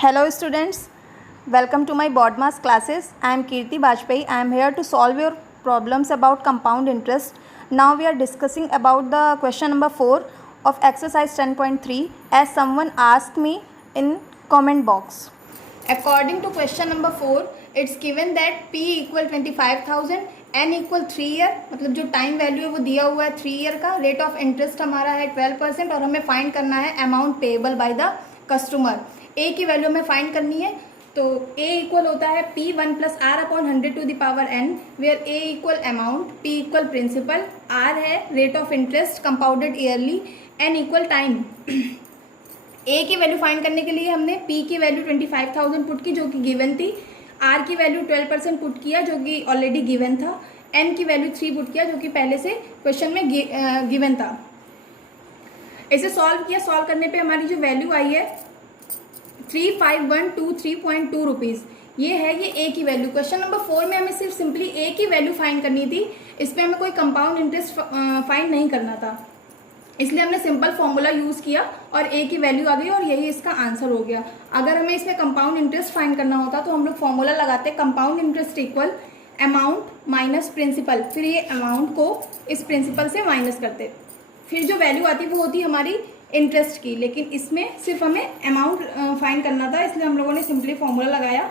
Hello students, welcome to my board mass classes. I am Kirti Bajpai. I am here to solve your problems about compound interest. Now we are discussing about the question number 4 of exercise 10.3 as someone asked me in comment box. According to question number 4, it's given that P equal 25,000, N equal 3 year, मतलब जो time value है वो दिया हुआ है 3 year का, rate of interest हमारा है 12% और हमें फाइंड करना है amount payable by the customer. A की वैल्यू हमें फाइंड करनी है. तो ए इक्वल होता है P 1 plus R upon 100 to the power n, where A equal amount, P equal principal, R है rate of interest compounded yearly, n equal time. A की value find करने के लिए हमने पी की वैल्यू 25,000 पुट की जो कि गिवन थी, आर की वैल्यू 12% पुट किया जो कि ऑलरेडी गिवन था, एन की वैल्यू 3 पुट किया जो कि पहले से क्वेश्चन में गिवन था. इसे सॉल्व किया. सॉल्व करने पे हमारी जो वैल्यू आई है 35,123.2 रुपीज़, ये है ये ए की वैल्यू. क्वेश्चन नंबर 4 में हमें सिर्फ सिंपली ए की वैल्यू फाइंड करनी थी, इसमें हमें कोई कंपाउंड इंटरेस्ट फाइंड नहीं करना था, इसलिए हमने सिंपल फॉर्मूला यूज़ किया और ए की वैल्यू आ गई और यही इसका आंसर हो गया. अगर हमें इसमें कंपाउंड इंटरेस्ट फाइंड करना होता तो हम लोग फॉर्मूला लगाते compound interest equal amount minus principal, फिर ये अमाउंट को इस प्रिंसिपल से माइनस करते, फिर जो वैल्यू आती वो होती हमारी इंटरेस्ट की. लेकिन इसमें सिर्फ हमें अमाउंट फाइंड करना था, इसलिए हम लोगों ने सिंपली फॉर्मूला लगाया.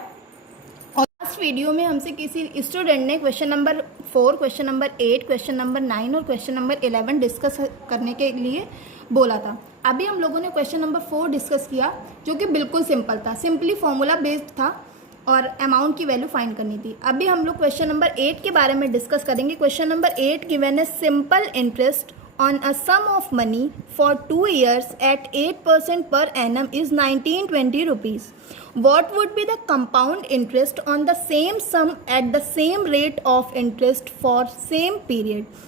और लास्ट वीडियो में हमसे किसी स्टूडेंट ने question number 4, question number 8, question number 9 और क्वेश्चन नंबर 11 डिस्कस करने के लिए बोला था. अभी हम लोगों ने क्वेश्चन नंबर 4 डिस्कस किया जो कि बिल्कुल सिंपल था, सिंपली फॉर्मूला बेस्ड था और अमाउंट की वैल्यू फाइंड करनी थी. अभी हम लोग क्वेश्चन नंबर 8 के बारे में डिस्कस करेंगे. क्वेश्चन नंबर 8 गिवन है simple interest on a sum of money for 2 years at 8% per annum is 1920 rupees. What would be the compound interest on the same sum at the same rate of interest for same period?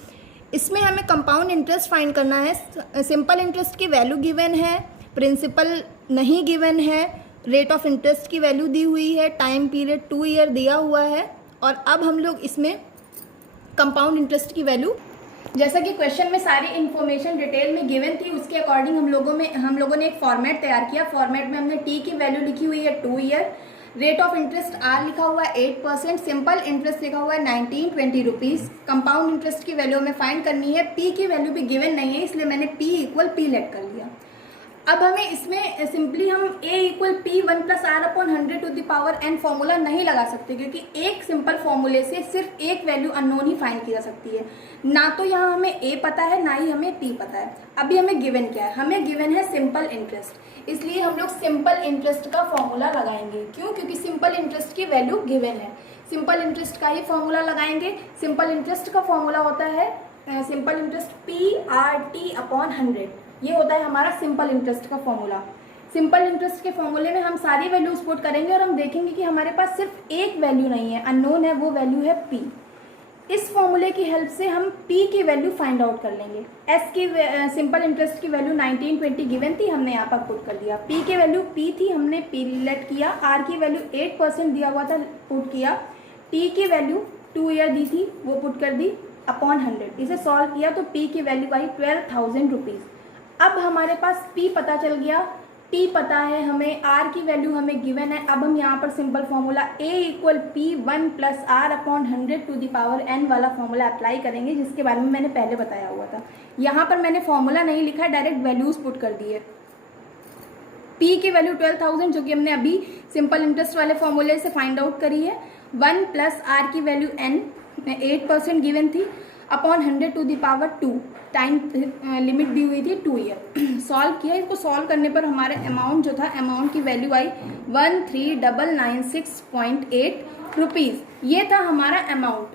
इसमें हमें compound interest find करना है. Simple interest की value given है, principal नहीं given है, rate of interest की value दी हुई है, टाइम पीरियड 2 ईयर दिया हुआ है. और अब हम लोग इसमें कंपाउंड इंटरेस्ट की वैल्यू, जैसा कि क्वेश्चन में सारी इन्फॉर्मेशन डिटेल में गिवन थी, उसके अकॉर्डिंग हम लोगों ने एक फॉर्मेट तैयार किया. फॉर्मेट में हमने टी की वैल्यू लिखी हुई है 2 year, rate of interest R लिखा हुआ है 8%, सिंपल इंटरेस्ट लिखा हुआ है 1920 रुपीज़. कंपाउंड इंटरेस्ट की वैल्यू हमें फाइंड करनी है. पी की वैल्यू भी गिवन नहीं है, इसलिए मैंने पी इक्वल पी लेट कर लिया. अब हमें इसमें सिंपली हम A equal P 1 plus R upon 100 to the power n formula नहीं लगा सकते, क्योंकि एक सिंपल फॉर्मूले से सिर्फ एक वैल्यू अननोन ही फाइंड की जा सकती है. ना तो यहाँ हमें ए पता है ना ही हमें पी पता है. अभी हमें गिवन क्या है? हमें गिवन है सिंपल इंटरेस्ट, इसलिए हम लोग सिंपल इंटरेस्ट का फॉर्मूला लगाएंगे. क्यों? क्योंकि सिंपल इंटरेस्ट की वैल्यू गिवन है, सिंपल इंटरेस्ट का ही फॉर्मूला लगाएंगे. सिंपल इंटरेस्ट का फॉर्मूला होता है simple interest P R T upon 100, ये होता है हमारा सिंपल इंटरेस्ट का फॉर्मूला. सिंपल इंटरेस्ट के फॉर्मूले में हम सारी वैल्यूज पुट करेंगे और हम देखेंगे कि हमारे पास सिर्फ एक वैल्यू नहीं है, अननोन है, वो वैल्यू है पी. इस फॉर्मूले की हेल्प से हम पी की वैल्यू फाइंड आउट कर लेंगे. एस की सिंपल इंटरेस्ट की वैल्यू 1920 गिवन थी, हमने यहाँ पर पुट कर दिया. पी की वैल्यू पी थी, हमने पी लेट किया. आर की वैल्यू 8% दिया हुआ था, पुट किया. टी की वैल्यू 2 ईयर दी थी, वो पुट कर दी अपॉन 100. इसे सॉल्व किया तो पी की वैल्यू आई 12,000 रुपीज़. अब हमारे पास P पता चल गया, T पता है हमें, R की वैल्यू हमें गिवन है. अब हम यहाँ पर simple formula A equal P 1 plus R upon 100 to the power n वाला फॉर्मूला अप्लाई करेंगे, जिसके बारे में मैंने पहले बताया हुआ था. यहाँ पर मैंने फॉर्मूला नहीं लिखा, डायरेक्ट वैल्यूज पुट कर दी है. P की वैल्यू 12,000 जो कि हमने अभी सिंपल इंटरेस्ट वाले फॉर्मूले से फाइंड आउट करी है. 1 प्लस R की वैल्यू n 8% गिवन थी upon 100 to the power 2, time limit दी हुई थी 2 ईयर. सॉल्व किया. इसको सॉल्व करने पर हमारे अमाउंट जो था, अमाउंट की वैल्यू आई 13,996.8 रुपीज़. ये था हमारा अमाउंट.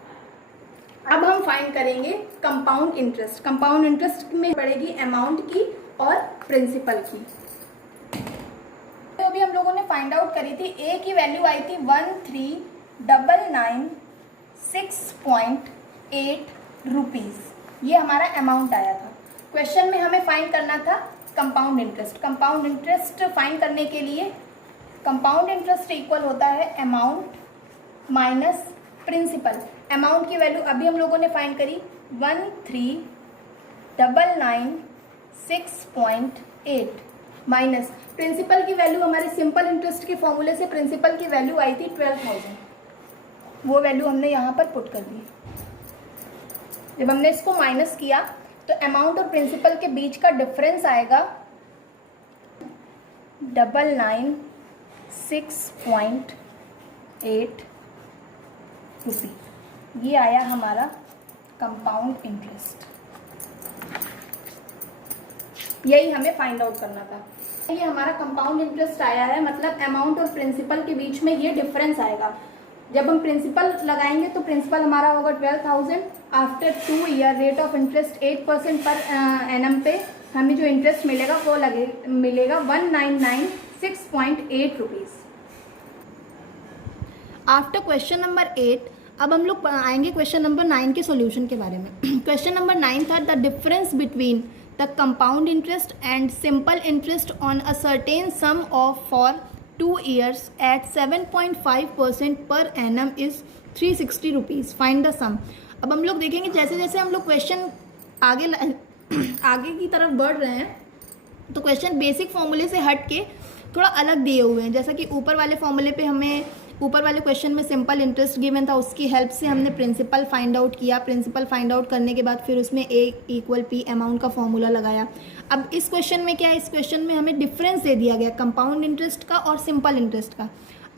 अब हम फाइंड करेंगे कंपाउंड इंटरेस्ट. कंपाउंड इंटरेस्ट में पड़ेगी अमाउंट की और प्रिंसिपल की. तो अभी हम लोगों ने फाइंड आउट करी थी. ए की वैल्यू आई थी 13,996.8 रुपीज़, ये हमारा अमाउंट आया था. क्वेश्चन में हमें फाइंड करना था compound interest. Compound interest find करने के लिए कंपाउंड इंटरेस्ट इक्वल होता है अमाउंट माइनस प्रिंसिपल. अमाउंट की वैल्यू अभी हम लोगों ने फाइंड करी 13,996.8 माइनस प्रिंसिपल की वैल्यू हमारे सिंपल इंटरेस्ट के फॉर्मूले से प्रिंसिपल की वैल्यू आई थी 12,000, वो वैल्यू हमने यहाँ पर पुट कर दी। जब हमने इसको माइनस किया तो अमाउंट और प्रिंसिपल के बीच का डिफरेंस आएगा 996.8 रुपी। ये आया हमारा कंपाउंड इंटरेस्ट, यही हमें फाइंड आउट करना था। ये हमारा कंपाउंड इंटरेस्ट आया है, मतलब अमाउंट और प्रिंसिपल के बीच में ये डिफरेंस आएगा। जब हम प्रिंसिपल लगाएंगे तो प्रिंसिपल हमारा होगा 12,000, after 2 year rate of interest 8% per annum पे हमें जो इंटरेस्ट मिलेगा वो मिलेगा 1996.8 रुपीज़। आफ्टर क्वेश्चन नंबर 8 अब हम लोग आएंगे क्वेश्चन नंबर 9 के सॉल्यूशन के बारे में। क्वेश्चन नंबर 9 था the difference between the compound interest and simple interest on a certain sum of for 2 years at 7.5% per annum is 360 rupees. Find the sum. अब हम लोग देखेंगे जैसे जैसे हम लोग क्वेश्चन आगे की तरफ बढ़ रहे हैं तो क्वेश्चन बेसिक फॉर्मूले से हट के थोड़ा अलग दिए हुए हैं। जैसा कि ऊपर वाले फॉर्मूले पे हमें ऊपर वाले क्वेश्चन में सिंपल इंटरेस्ट गिवन था, उसकी हेल्प से हमने प्रिंसिपल फाइंड आउट किया। प्रिंसिपल फाइंड आउट करने के बाद फिर उसमें A = P अमाउंट का फॉर्मूला लगाया। अब इस क्वेश्चन में क्या है, इस क्वेश्चन में हमें डिफरेंस दे दिया गया कंपाउंड इंटरेस्ट का और सिंपल इंटरेस्ट का।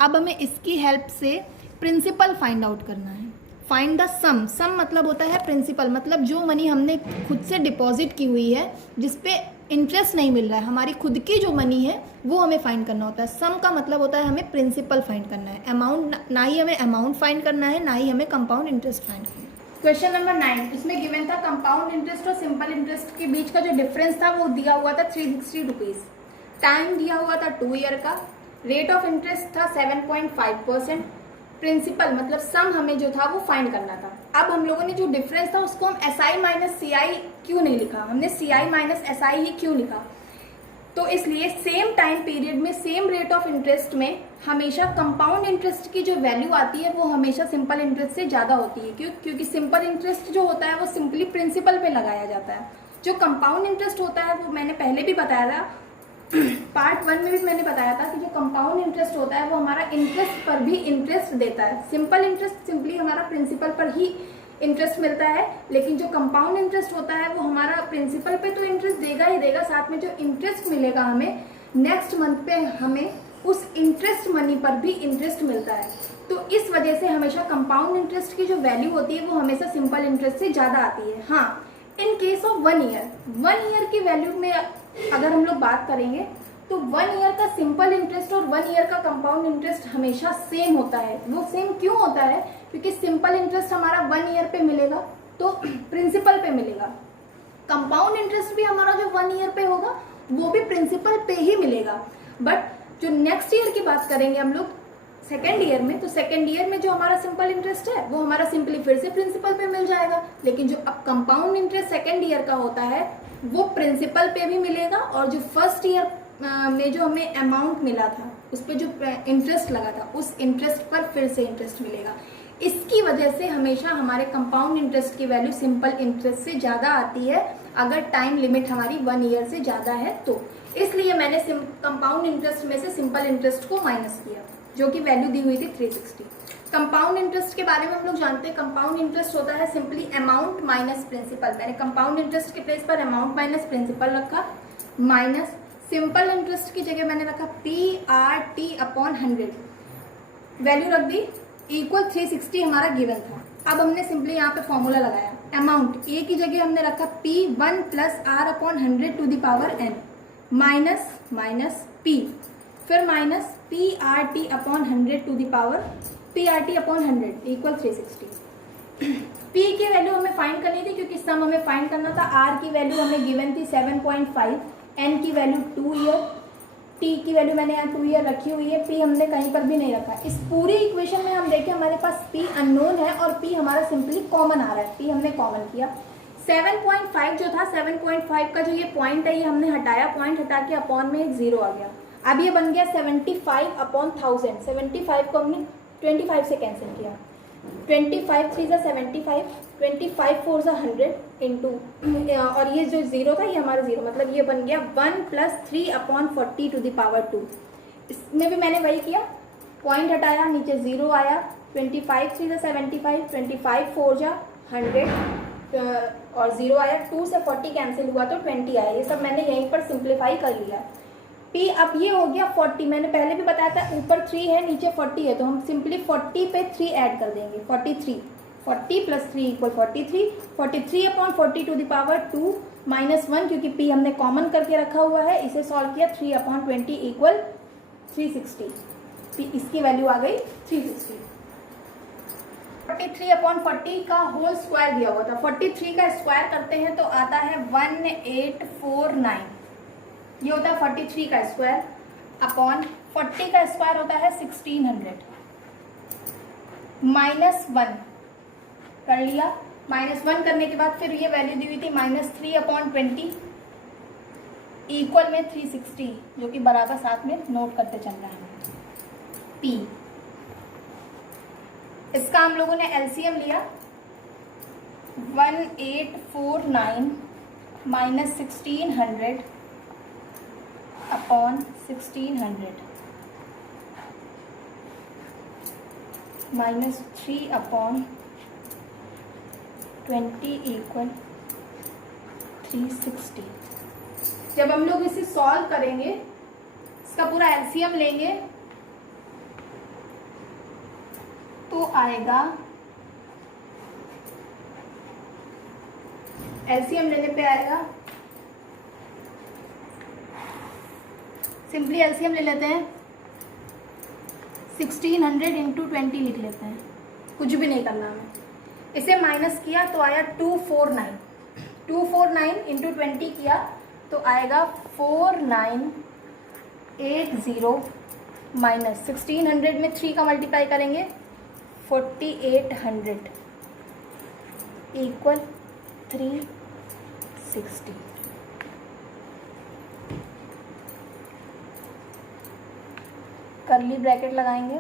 अब हमें इसकी हेल्प से प्रिंसिपल फाइंड आउट करना है। फाइंड द सम। सम मतलब होता है प्रिंसिपल, मतलब जो मनी हमने खुद से डिपॉजिट की हुई है जिसपे इंटरेस्ट नहीं मिल रहा है, हमारी खुद की जो मनी है वो हमें फाइंड करना होता है। सम का मतलब होता है हमें प्रिंसिपल फाइंड करना है, अमाउंट ना ही हमें अमाउंट फाइंड करना है, ना ही हमें कंपाउंड इंटरेस्ट फाइंड करना है। क्वेश्चन नंबर 9 इसमें गिवन था कंपाउंड इंटरेस्ट और सिंपल इंटरेस्ट के बीच का जो डिफरेंस था वो दिया हुआ था 360 रुपीज़। टाइम दिया हुआ था 2 ईयर का, रेट ऑफ इंटरेस्ट था 7.5%, प्रिंसिपल मतलब सम हमें जो था वो फाइंड करना था। अब हम लोगों ने जो डिफरेंस था उसको हम SI माइनस CI क्यों नहीं लिखा, हमने CI माइनस SI ही क्यों लिखा, तो इसलिए सेम टाइम पीरियड में सेम रेट ऑफ इंटरेस्ट में हमेशा कंपाउंड इंटरेस्ट की जो वैल्यू आती है वो हमेशा सिंपल इंटरेस्ट से ज़्यादा होती है। क्योंकि सिंपल इंटरेस्ट जो होता है वो सिंपली प्रिंसिपल पे लगाया जाता है। जो कंपाउंड इंटरेस्ट होता है वो मैंने पहले भी बताया था, पार्ट 1 में भी मैंने बताया था कि जो कंपाउंड इंटरेस्ट होता है वो हमारा इंटरेस्ट पर भी इंटरेस्ट देता है। सिंपल इंटरेस्ट सिंपली हमारा प्रिंसिपल पर ही इंटरेस्ट मिलता है, लेकिन जो कंपाउंड इंटरेस्ट होता है वो हमारा प्रिंसिपल पे तो इंटरेस्ट देगा ही देगा, साथ में जो इंटरेस्ट मिलेगा हमें नेक्स्ट मंथ पे हमें उस इंटरेस्ट मनी पर भी इंटरेस्ट मिलता है। तो इस वजह से हमेशा कंपाउंड इंटरेस्ट की जो वैल्यू होती है वो हमेशा सिंपल इंटरेस्ट से ज़्यादा आती है। हाँ, इन केस ऑफ 1 ईयर की वैल्यू में अगर हम लोग बात करेंगे तो 1 ईयर का सिंपल इंटरेस्ट और 1 ईयर का कंपाउंड इंटरेस्ट हमेशा सेम होता है। वो सेम क्यों होता है, क्योंकि सिंपल इंटरेस्ट हमारा 1 ईयर पे मिलेगा तो प्रिंसिपल पे मिलेगा, कंपाउंड इंटरेस्ट भी हमारा जो 1 ईयर पे होगा वो भी प्रिंसिपल पे ही मिलेगा। बट जो नेक्स्ट ईयर की बात करेंगे हम लोग सेकेंड ईयर में, तो सेकेंड ईयर में जो हमारा सिंपल इंटरेस्ट है वो हमारा सिंपली फिर से प्रिंसिपल पे मिल जाएगा, लेकिन जो अब कंपाउंड इंटरेस्ट सेकेंड ईयर का होता है वो प्रिंसिपल पे भी मिलेगा और जो फर्स्ट ईयर में जो हमें अमाउंट मिला था उस पर जो इंटरेस्ट लगा था उस इंटरेस्ट पर फिर से इंटरेस्ट मिलेगा। इसकी वजह से हमेशा हमारे कंपाउंड इंटरेस्ट की वैल्यू सिंपल इंटरेस्ट से ज़्यादा आती है अगर टाइम लिमिट हमारी 1 ईयर से ज़्यादा है तो। इसलिए मैंने कंपाउंड इंटरेस्ट में से सिंपल इंटरेस्ट को माइनस किया, जो कि वैल्यू दी हुई थी 360। कंपाउंड इंटरेस्ट के बारे में हम लोग जानते हैं, कंपाउंड इंटरेस्ट होता है सिंपली अमाउंट माइनस प्रिंसिपल। मैंने कंपाउंड इंटरेस्ट के प्लेस पर अमाउंट माइनस प्रिंसिपल रखा, माइनस सिंपल इंटरेस्ट की जगह मैंने रखा PRT/100, वैल्यू रख दी इक्वल 360 हमारा गिवन था। अब हमने सिंपली यहाँ पे फॉर्मूला लगाया, अमाउंट A की जगह हमने रखा P1 + R/100⁴ minus minus P, फिर माइनस PRT/100 इक्वल 360। P की वैल्यू हमें फाइंड करनी थी क्योंकि सम हमें फाइंड करना था। R की वैल्यू हमें गिवन थी 7.5, N की वैल्यू 2 ईयर, T की वैल्यू मैंने यहाँ 2 ईयर रखी हुई है, P हमने कहीं पर भी नहीं रखा। इस पूरी इक्वेशन में हम देखें हमारे पास P अननोन है और P हमारा सिंपली कॉमन आ रहा है, P हमने कॉमन किया। 7.5 जो था, 7.5 का जो ये पॉइंट है ये हमने हटाया, पॉइंट हटा के अपॉन में एक 0 आ गया। अब ये बन गया 75/1000, 75 को हमने 25 से कैंसिल किया, 25 3 ज़ा 75, 25 4 ज़ा 100 इंटू, और ये जो जीरो था ये हमारा जीरो, मतलब ये बन गया 1 + 3/40 टू द पावर 2। इसमें भी मैंने वही किया, पॉइंट हटाया, नीचे जीरो आया, 25 3 ज़ा 75, 25 4 ज़ा 100 और जीरो आया, 2 से 40 कैंसिल हुआ तो 20 आया। ये सब मैंने यहीं पर सिंप्लीफाई कर लिया। P अब ये हो गया 40, मैंने पहले भी बताया था ऊपर 3 है नीचे 40 है, तो हम सिंपली 40 पे 3 ऐड कर देंगे, 43, 40 + 3 = 43, 43/40 टू द पावर 2 -1, क्योंकि P हमने कॉमन करके रखा हुआ है, इसे सॉल्व किया, 3/20 = 360। P इसकी वैल्यू आ गई 360। 43/40 का होल स्क्वायर दिया हुआ था, 43 का स्क्वायर करते हैं तो आता है 1849। ये होता है 43 का स्क्वायर अपॉन 40 का स्क्वायर होता है 1600, -1 कर लिया। -1 करने के बाद फिर ये वैल्यू दी हुई थी -3/20 इक्वल में 360, जो कि बराबर साथ में नोट करते चल रहा है P। इसका हम लोगों ने एलसीएम लिया, 1849 -1600 अपॉन 1600 -3/20 = 360। जब हम लोग इसे सॉल्व करेंगे, इसका पूरा एलसीएम लेंगे तो आएगा, एलसीएम लेने पे आएगा, सिंपली एलसीएम ले लेते हैं, 1600 × 20 लिख लेते हैं, कुछ भी नहीं करना हमें। इसे माइनस किया तो आया 249, 249 × 20 किया तो आएगा 4980 माइनस 1600 में 3 का मल्टीप्लाई करेंगे 4800 = 360। कर्ली ब्रैकेट लगाएंगे,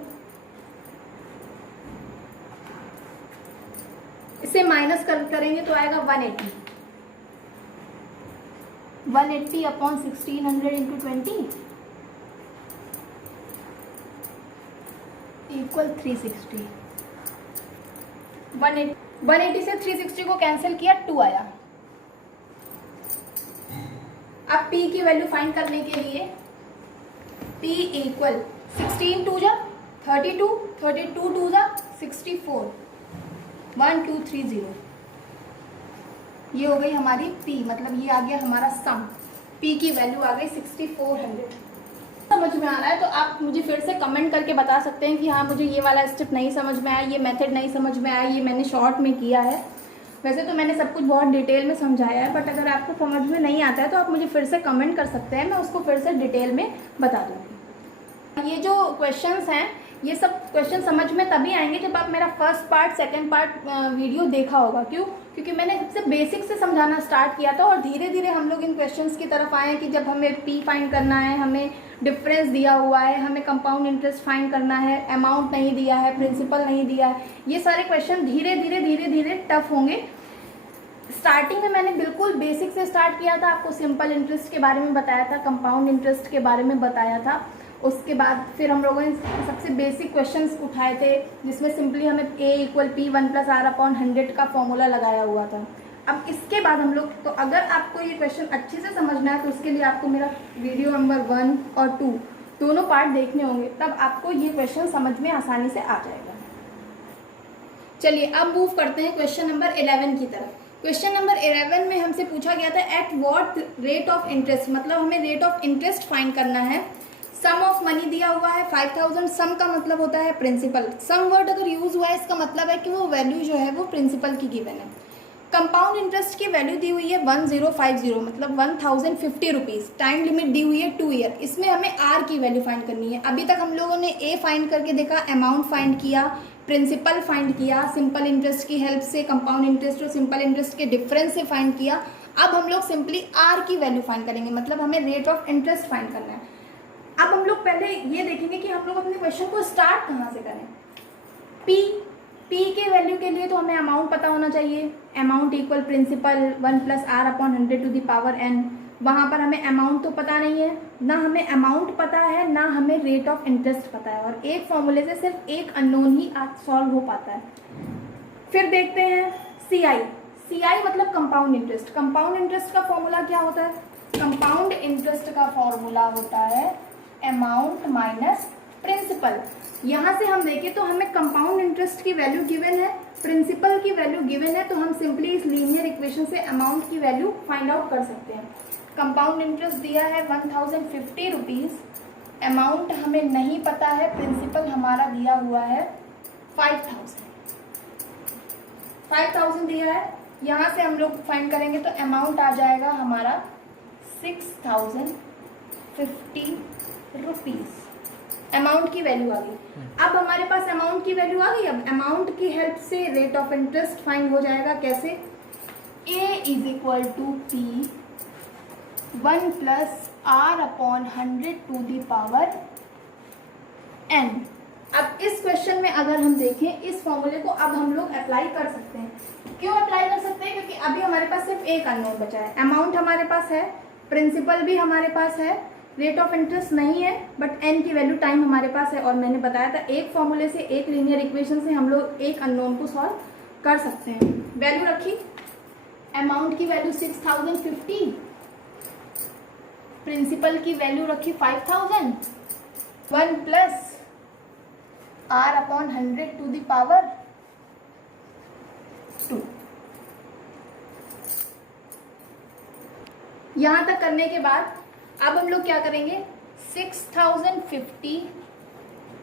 इसे माइनस करेंगे तो आएगा 180, 180/1600 × 20 = 360। 180 से 360 को कैंसिल किया, 2 आया। अब P की वैल्यू फाइंड करने के लिए P = 16 2 = 32, 32 2 = 64, 1230। ये हो गई हमारी P, मतलब ये आ गया हमारा सम। P की वैल्यू आ गई 6400। समझ में आ रहा है तो आप मुझे फिर से कमेंट करके बता सकते हैं कि हाँ मुझे ये वाला स्टेप नहीं समझ में आया, ये मेथड नहीं समझ में आया, ये मैंने शॉर्ट में किया है। वैसे तो मैंने सब कुछ बहुत डिटेल में समझाया है, बट अगर आपको समझ में नहीं आता है तो आप मुझे फिर से कमेंट कर सकते हैं, मैं उसको फिर से डिटेल में बता दूँगी। ये जो क्वेश्चंस हैं, ये सब क्वेश्चन समझ में तभी आएंगे जब आप मेरा first part second part video देखा होगा। क्यों? क्योंकि मैंने सबसे बेसिक से समझाना स्टार्ट किया था और धीरे धीरे हम लोग इन क्वेश्चंस की तरफ आए कि जब हमें P फाइंड करना है, हमें डिफरेंस दिया हुआ है, हमें कंपाउंड इंटरेस्ट फाइंड करना है, अमाउंट नहीं दिया है, प्रिंसिपल नहीं दिया है, ये सारे क्वेश्चन धीरे धीरे टफ होंगे। स्टार्टिंग में मैंने बिल्कुल बेसिक से स्टार्ट किया था, आपको सिंपल इंटरेस्ट के बारे में बताया था, कंपाउंड इंटरेस्ट के बारे में बताया था। उसके बाद फिर हम लोगों ने सबसे बेसिक क्वेश्चंस उठाए थे जिसमें सिंपली हमें A = P 1 + R/100 का फॉर्मूला लगाया हुआ था। अब इसके बाद हम लोग, तो अगर आपको ये क्वेश्चन अच्छे से समझना है तो उसके लिए आपको मेरा वीडियो नंबर 1 और 2 दोनों पार्ट देखने होंगे, तब आपको ये क्वेश्चन समझ में आसानी से आ जाएगा। चलिए अब मूव करते हैं क्वेश्चन नंबर 11 की तरफ। क्वेश्चन नंबर 11 में हमसे पूछा गया था at what rate of interest, मतलब हमें रेट ऑफ इंटरेस्ट फाइंड करना है। सम ऑफ मनी दिया हुआ है 5000, सम का मतलब होता है प्रिंसिपल। सम वर्ड अगर यूज हुआ है इसका मतलब है कि वो वैल्यू जो है वो प्रिंसिपल की गिवन है। कंपाउंड इंटरेस्ट की वैल्यू दी हुई है 1050, मतलब 1050 रुपीज़। टाइम लिमिट दी हुई है 2 ईयर। इसमें हमें आर की वैल्यू फाइंड करनी है। अभी तक हम लोगों ने ए फाइंड करके देखा, अमाउंट फाइंड किया, प्रिंसिपल फाइंड किया, सिंपल इंटरेस्ट की हेल्प से, कंपाउंड इंटरेस्ट और सिंपल इंटरेस्ट के डिफरेंस से फाइंड किया। अब हम लोग सिंपली आर की वैल्यू फाइंड करेंगे, मतलब हमें रेट ऑफ इंटरेस्ट फाइंड करना है। अब हम लोग पहले ये देखेंगे कि हम लोग अपने क्वेश्चन को स्टार्ट कहाँ से करें। P पी के वैल्यू के लिए तो हमें अमाउंट पता होना चाहिए, amount equal principal 1 + r/100 to the power n। वहाँ पर हमें अमाउंट तो पता नहीं है, ना हमें अमाउंट पता है, ना हमें रेट ऑफ इंटरेस्ट पता है, और एक फॉर्मूले से सिर्फ एक अननोन ही आज सॉल्व हो पाता है। फिर देखते हैं CI मतलब कंपाउंड इंटरेस्ट। कंपाउंड इंटरेस्ट का फॉर्मूला क्या होता है? कंपाउंड इंटरेस्ट का फॉर्मूला होता है अमाउंट माइनस प्रिंसिपल। यहाँ से हम देखें तो हमें कंपाउंड इंटरेस्ट की वैल्यू गिवन है, प्रिंसिपल की वैल्यू गिवन है, तो हम सिंपली इस लीनियर इक्वेशन से अमाउंट की वैल्यू फाइंड आउट कर सकते हैं। कंपाउंड इंटरेस्ट दिया है 1050 रुपीज़, अमाउंट हमें नहीं पता है, प्रिंसिपल हमारा दिया हुआ है 5000 दिया है। यहाँ से हम लोग फाइंड करेंगे तो अमाउंट आ जाएगा हमारा 6050 रुपीज़। अमाउंट की वैल्यू आ गई। अब हमारे पास अमाउंट की वैल्यू आ गई। अब अमाउंट की हेल्प से रेट ऑफ इंटरेस्ट फाइंड हो जाएगा। कैसे? A = P 1 + r/100 to the power n। अब इस क्वेश्चन में अगर हम देखें, इस फॉर्मूले को अब हम लोग अप्लाई कर सकते हैं। क्यों अप्लाई कर सकते हैं? क्योंकि अभी हमारे पास सिर्फ एक अननोन बचा है। अमाउंट हमारे पास है, प्रिंसिपल भी हमारे पास है, रेट ऑफ इंटरेस्ट नहीं है, बट n की वैल्यू टाइम हमारे पास है। और मैंने बताया था एक फॉर्मूले से, एक लीनियर इक्वेशन से हम लोग एक अननोन को सॉल्व कर सकते हैं। वैल्यू रखी, अमाउंट की वैल्यू 6050, प्रिंसिपल की वैल्यू रखी 5000, 1 + r/100 टू द पावर 2। यहां तक करने के बाद अब हम लोग क्या करेंगे? 6050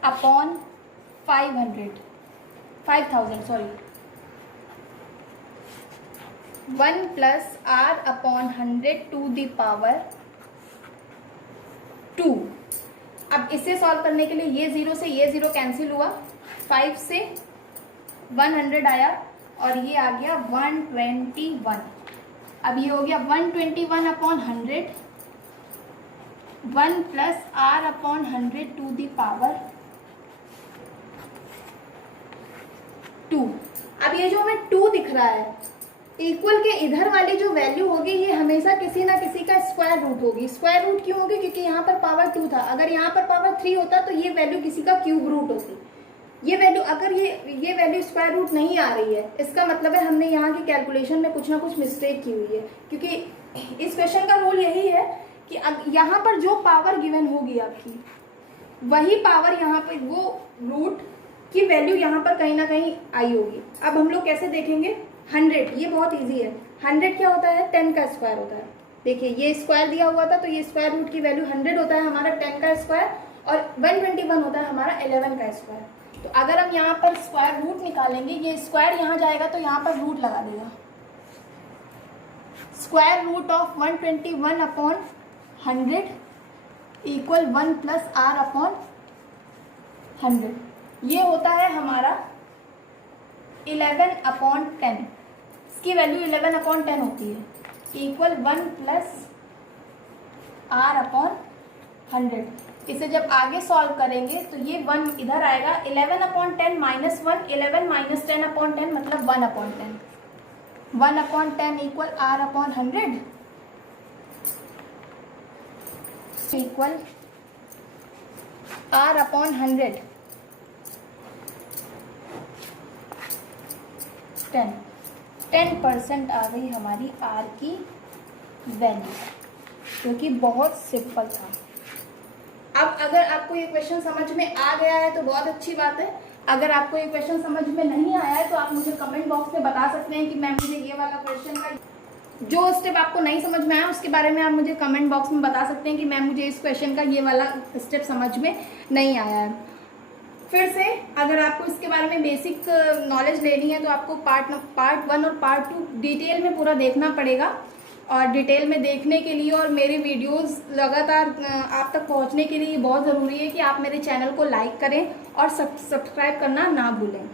upon 5000 sorry 1 + r/100 to the power 2। अब इसे सॉल्व करने के लिए ये 0 से ये 0 कैंसिल हुआ, 5 से 100 आया और ये आ गया 121। अब ये हो गया 121/100, 1 + r/100 टू द पावर 2। अब ये जो हमें 2 दिख रहा है, इक्वल के इधर वाली जो वैल्यू होगी ये हमेशा किसी ना किसी का स्क्वायर रूट होगी। स्क्वायर रूट क्यों होगी? क्योंकि यहाँ पर पावर 2 था, अगर यहाँ पर पावर 3 होता तो ये वैल्यू किसी का क्यूब रूट होती। ये वैल्यू अगर ये वैल्यू स्क्वायर रूट नहीं आ रही है, इसका मतलब है हमने यहाँ की कैलकुलेशन में कुछ ना कुछ मिस्टेक की हुई है। क्योंकि इस क्वेश्चन का रूल यही है कि यहाँ पर जो पावर गिवन होगी आपकी, वही पावर यहाँ पर वो रूट की वैल्यू यहाँ पर कहीं ना कहीं आई होगी। अब हम लोग कैसे देखेंगे? 100, ये बहुत इजी है। 100 क्या होता है? 10 का स्क्वायर होता है। देखिए ये स्क्वायर दिया हुआ था तो ये स्क्वायर रूट की वैल्यू 100 होता है हमारा 10 का स्क्वायर, और 121 होता है हमारा 11 का स्क्वायर। तो अगर हम यहाँ पर स्क्वायर रूट निकालेंगे, ये स्क्वायर यहाँ जाएगा तो यहाँ पर रूट लगा देगा। Square root of 121/100 equal 1 + r/100। ये होता है हमारा 11/10। इसकी वैल्यू 11/10 होती है, इक्वल 1 + r/100। इसे जब आगे सॉल्व करेंगे तो ये 1 इधर आएगा, 11/10 -1, 11 - 10/10 मतलब 1/10। 1/10 इक्वल r/100 इक्वल r/100 10% आ गई हमारी r की वैल्यू, जो कि बहुत सिंपल था। अब अगर आपको ये क्वेश्चन समझ में आ गया है तो बहुत अच्छी बात है। अगर आपको ये क्वेश्चन समझ में नहीं आया है तो आप मुझे कमेंट बॉक्स में बता सकते हैं कि मैम मुझे ये वाला क्वेश्चन का जो स्टेप आपको नहीं समझ में आया उसके बारे में आप मुझे कमेंट बॉक्स में बता सकते हैं कि मैम मुझे इस क्वेश्चन का ये वाला स्टेप समझ में नहीं आया है। फिर से अगर आपको इसके बारे में बेसिक नॉलेज लेनी है तो आपको पार्ट 1 और पार्ट 2 डिटेल में पूरा देखना पड़ेगा। और डिटेल में देखने के लिए और मेरे वीडियोस लगातार आप तक पहुंचने के लिए बहुत ज़रूरी है कि आप मेरे चैनल को लाइक करें और सब्सक्राइब करना ना भूलें।